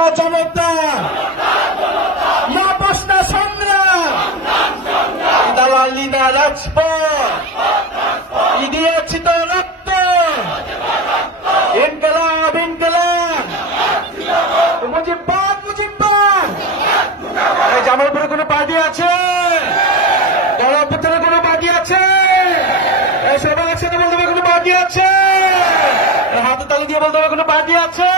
জনতা মাপসনা সংগ্রাম দালালি না রাজপথ দিয়েছি তো রক্ত ইনকলাব ইনকলাব মুজিববাদ মুজিববাদ। জামালপুরে কোনো পার্টি আছে? গণঅভ্যুত্থানে কোনো পার্টি আছে? সবাই একসাথে বলতে হবে কোনো পার্টি আছে? হাতে তালি দিয়ে বলতে হবে কোনো পার্টি আছে?